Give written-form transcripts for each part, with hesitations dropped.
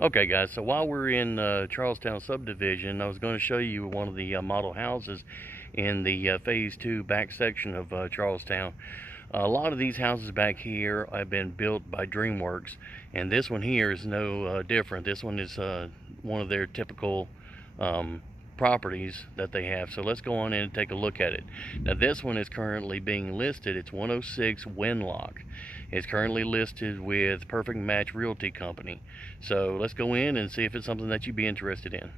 Okay, guys, so while we're in Charlestown subdivision, I was going to show you one of the model houses in the phase 2 back section of Charlestown. A lot of these houses back here have been built by DreamWorks, and this one here is no different. This one is one of their typical um, properties that they have. So let's go on in and take a look at it. Now, this one is currently being listed. It's 106 Wenlock. It's currently listed with Perfect Match Realty Company. So let's go in and see if it's something that you'd be interested in.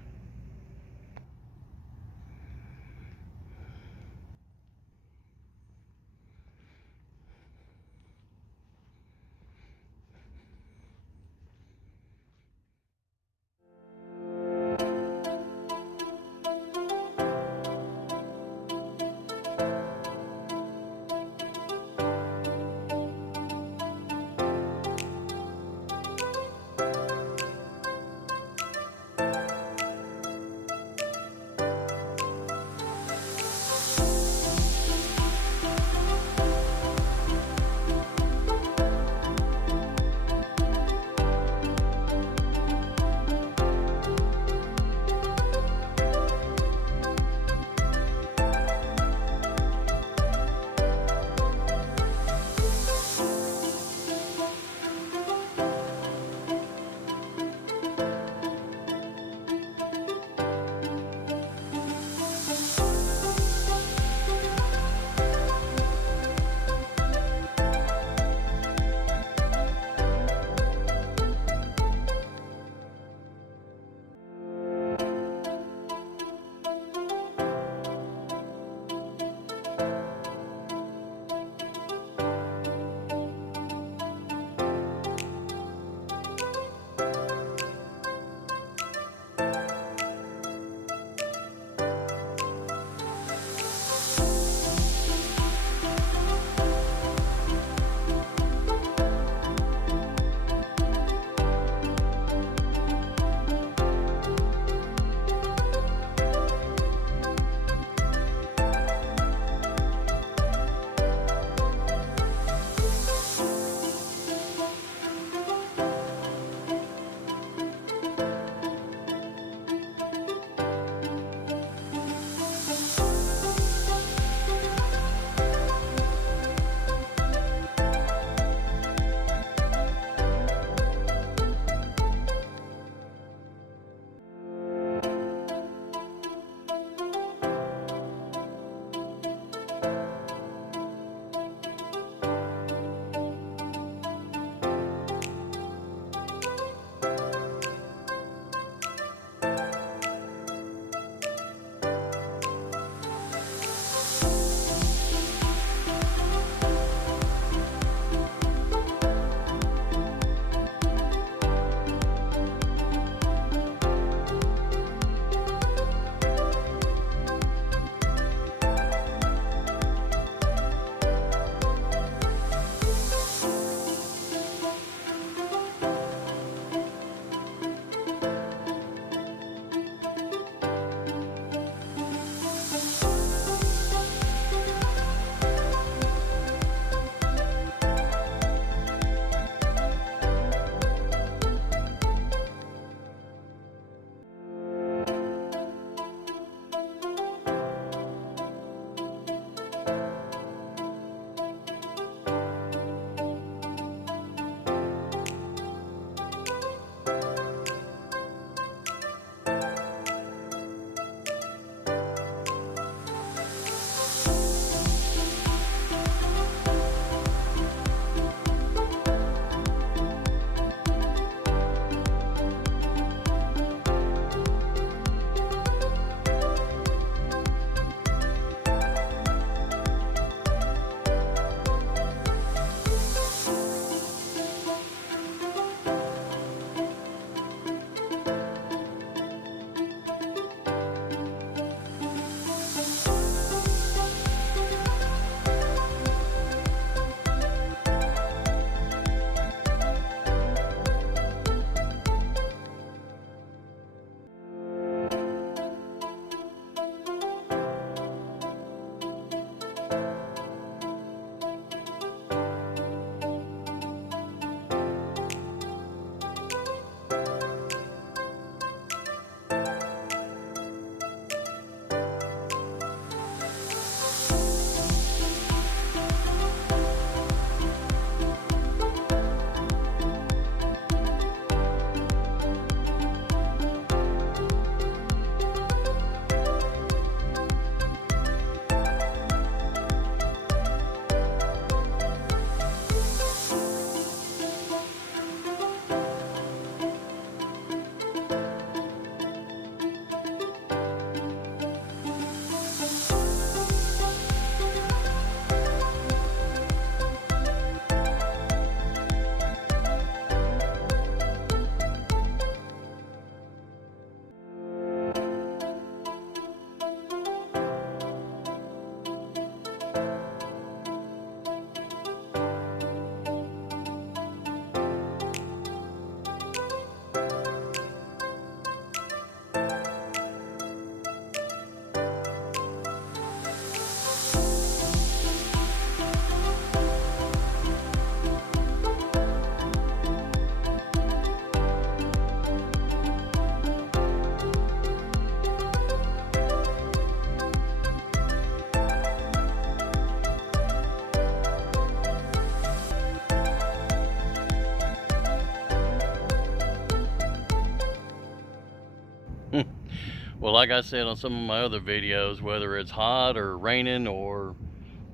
Well, like I said on some of my other videos, whether it's hot or raining or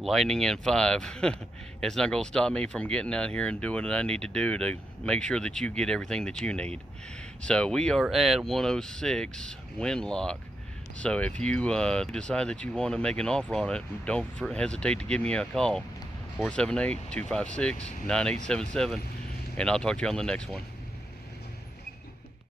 lightning in 5, it's not going to stop me from getting out here and doing what I need to do to make sure that you get everything that you need. So we are at 106 Wenlock. So if you decide that you want to make an offer on it, don't hesitate to give me a call, 478-256-9877, and I'll talk to you on the next one.